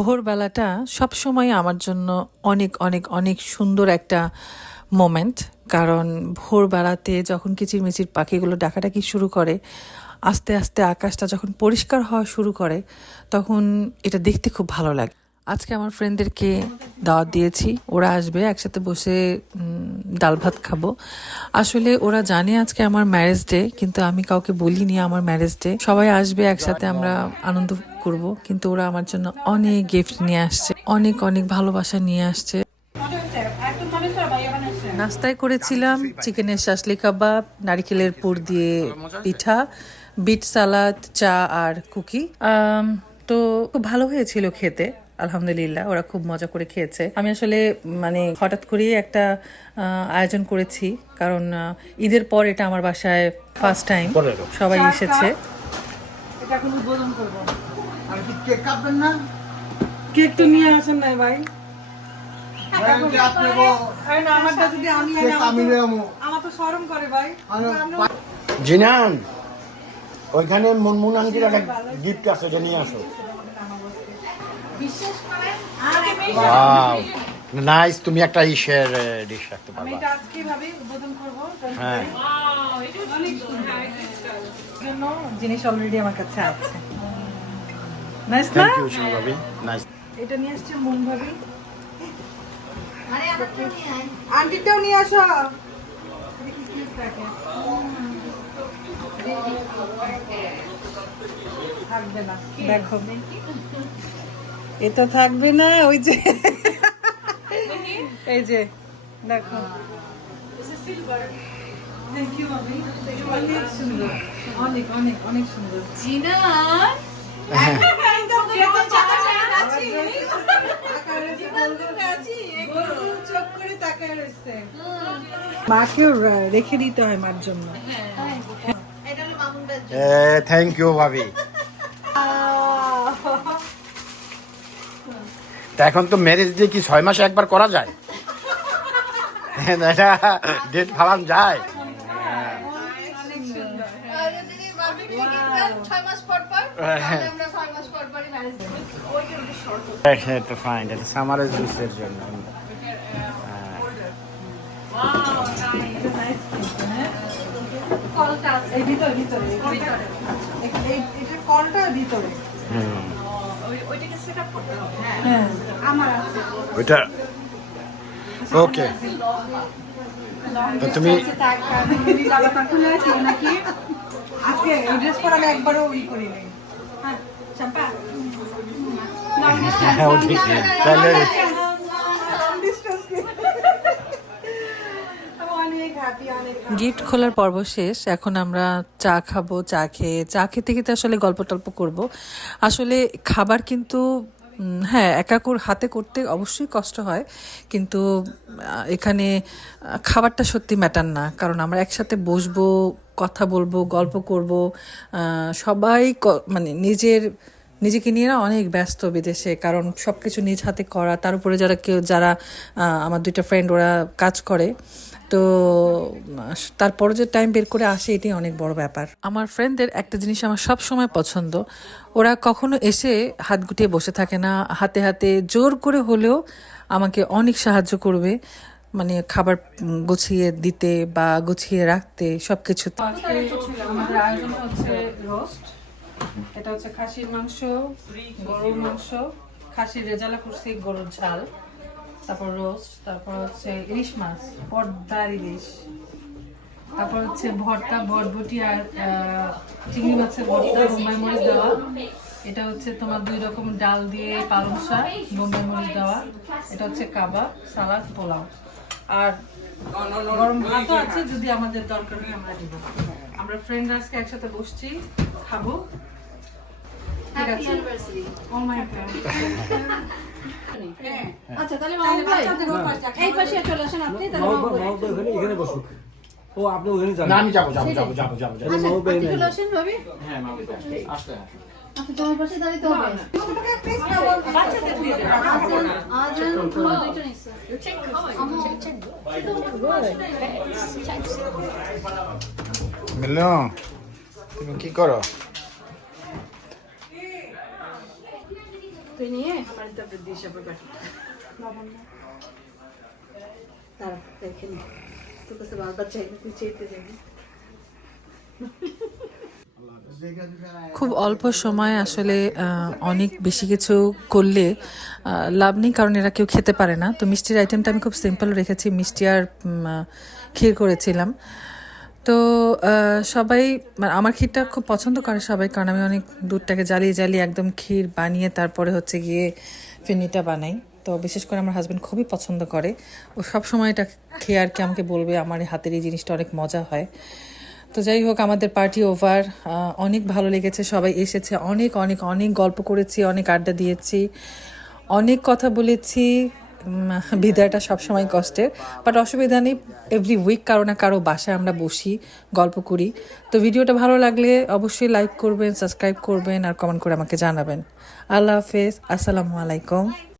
ভোরবেলাটা সবসময় আমার জন্য অনেক অনেক অনেক সুন্দর একটা মোমেন্ট কারণ ভোরবেলাতে যখন কিচিরমিচির পাখিগুলো ডাকাডাকি শুরু করে, আস্তে আস্তে আকাশটা যখন পরিষ্কার হওয়া শুরু করে, তখন এটা দেখতে খুব ভালো লাগে। আজকে আমার ফ্রেন্ডদেরকে দাওয়াত দিয়েছি, ওরা আসবে, একসাথে বসে ডাল ভাত খাব। আসলে ওরা জানে আজকে আমার ম্যারেজ ডে কিন্তু আমি কাউকে বলিনি আমার ম্যারেজ ডে সবাই আসবে একসাথে, আমরা আনন্দ করব কিন্তু ওরা আমার জন্য অনেক গিফট নিয়ে আসছে অনেক অনেক ভালোবাসা নিয়ে আসছে। নাস্তায় করেছিলাম চিকেনের শাসলি কাবাব নারিকেলের পুর দিয়ে পিঠা বিট সালাদ চা আর কুকি। তো খুব ভালো হয়েছিল খেতে আলহামদুলিল্লাহ ওরা খুব মজা করে খেয়েছে। আমি আসলে মানে হঠাৎ করেই একটা আয়োজন করেছি কারণ ঈদের পর এটা আমার বাসায় ফার্স্ট টাইম সবাই এসেছে। এটা এখন উদ্বোধন করব। আর কি কেক কাটবেন না? কেক তো নিয়ে আসেন নাই ভাই। যে জিনান ওইখানে মনমুন আন্টির একটা গিফট আছে এটা নিয়ে আসো। নাইস তুমি একটা ইসের ডিশ রাখতে আমি পারবা। এটা আজকে ভাবে উদ্বোধন করব হ্যাঁ। জন্য জিনিস অলরেডি আমার কাছে আছে। নাইস না? থ্যাংক ইউ শিবু ভাবি। নাইস এটা নিয়ে আসছে মন ভাবি। আন্টিটাও নিয়ে আসো। দেখি কি থাকে থাকবে না। দেখো। এটা থাকবে না ওই যে। এই যে দেখো। অনেক সুন্দর। অনেক অনেক অনেক সুন্দর। মাকেও রেখে দিতে হয় মার জন্য। থ্যাংক ইউ ভাবি। তা এখন তো ম্যারেজ দিয়ে কি ছয় মাসে একবার করা যায়? এটা ডেট ফালান যায়। এটা ফাইন এটা সামারের জুসের জন্য এই ভিতরে ভিতরে এই- এই- এটা কলটা ভিতরে হুম হ্যাঁ। আমার আছে। ওইটা ওকে তুমি খুলে আছে নাকি আজকে এই ড্রেস পরে আমি একবারও ই করি নাই হ্যাঁ চাম্পা। হ্যাঁ গিফট খোলার পর্ব শেষ। এখন আমরা চা খাব চা খেয়ে চা খেতে খেতে আসলে গল্প টল্প করব। আসলে খাবার কিন্তু হ্যাঁ একা হাতে করতে অবশ্যই কষ্ট হয়, কিন্তু এখানে খাবারটা সত্যি ম্যাটার না। কারণ আমরা একসাথে বসবো, কথা বলব, গল্প করব সবাই মানে নিজের নিজেকে নিয়ে না অনেক ব্যস্ত বিদেশে, কারণ সব কিছু নিজ হাতে করা। তার উপরে যারা কেউ, যারা আমার দুইটা ফ্রেন্ড ওরা কাজ করে। তো তারপরে যে টাইম বের করে আসে এটি অনেক বড় ব্যাপার। আমার ফ্রেন্ডদের একটা জিনিস আমার সব সময় পছন্দ। ওরা কখনো এসে হাত গুটিয়ে বসে থাকে না। হাতে হাতে জোর করে হলেও আমাকে অনেক সাহায্য করবে। মানে খাবার গুছিয়ে দিতে বা গুছিয়ে রাখতে সব আজকে আমাদের আয়োজন হচ্ছে রোস্ট এটা হচ্ছে খাসির মাংস গরুর মাংস। খাসির রেজালা করছি গরুর ঝাল। তারপর রোস্ট তারপর হচ্ছে ইলিশ মাছ পর্দার ইলিশ। তারপর হচ্ছে ভর্তা বটবটি আর চিংড়ি মাছের ভর্তা বোম্বাই মরিচ দেওয়া। এটা হচ্ছে তোমার দুই রকম ডাল দিয়ে পালং শাক বোম্বাই মরিচ দেওয়া। এটা হচ্ছে কাবাব সালাদ পোলাও। আর গরম ভাতও আছে যদি আমাদের দরকার হয় আমরা দিব। আমরা ফ্রেন্ড আজকে একসাথে বসছি খাব। ঠিক আছে? ও মাই গড আচ্ছা তাহলে মামু ভাই এই পাশে চলে আসেন আপনি তাহলে মামু ভাই এখানে এখানে ও আপনি ওখানে যান। না আমি যাব যাব যাব যাব যাব যাব। আচ্ছা মামু ভাই চলে আসেন ভাবি। হ্যাঁ মামি আসতে আসতে আচ্ছা তোমার পাশে দাঁড়িয়ে তো হবে। আজান তোমার দুইটা নিচ্ছে মিলন তুমি কি করো? তুই নিয়ে? আমার তারপরে বাটিটা লবণ না দেখে নি তোর কাছে বারবার তুই চেতে যাবি। খুব অল্প সময় আসলে অনেক বেশি কিছু করলে লাভ নেই কারণ এরা কেউ খেতে পারে না। তো মিষ্টির আইটেমটা আমি খুব সিম্পল রেখেছি। মিষ্টি আর ক্ষীর করেছিলাম। তো সবাই মানে আমার ক্ষীরটা খুব পছন্দ করে সবাই, কারণ আমি অনেক দুধটাকে জ্বালিয়ে জ্বালিয়ে একদম ক্ষীর বানিয়ে তারপরে হচ্ছে গিয়ে ফিরনিটা বানাই। তো বিশেষ করে আমার হাজব্যান্ড খুবই পছন্দ করে। ও সব সময় এটা খেয়ে আর কি আমাকে বলবে, আমার হাতের এই জিনিসটা অনেক মজা হয়। তো যাই হোক, আমাদের পার্টি ওভার অনেক ভালো লেগেছে, সবাই এসেছে, অনেক অনেক অনেক গল্প করেছি, অনেক আড্ডা দিয়েছি, অনেক কথা বলেছি। বিদায়টা সবসময় কষ্টের। বাট অসুবিধা নেই এভরি উইক কারও না কারও বাসায় আমরা বসি, গল্প করি। তো ভিডিওটা ভালো লাগলে অবশ্যই লাইক করবেন সাবস্ক্রাইব করবেন আর কমেন্ট করে আমাকে জানাবেন। আল্লাহ হাফেজ, আসসালামু আলাইকুম।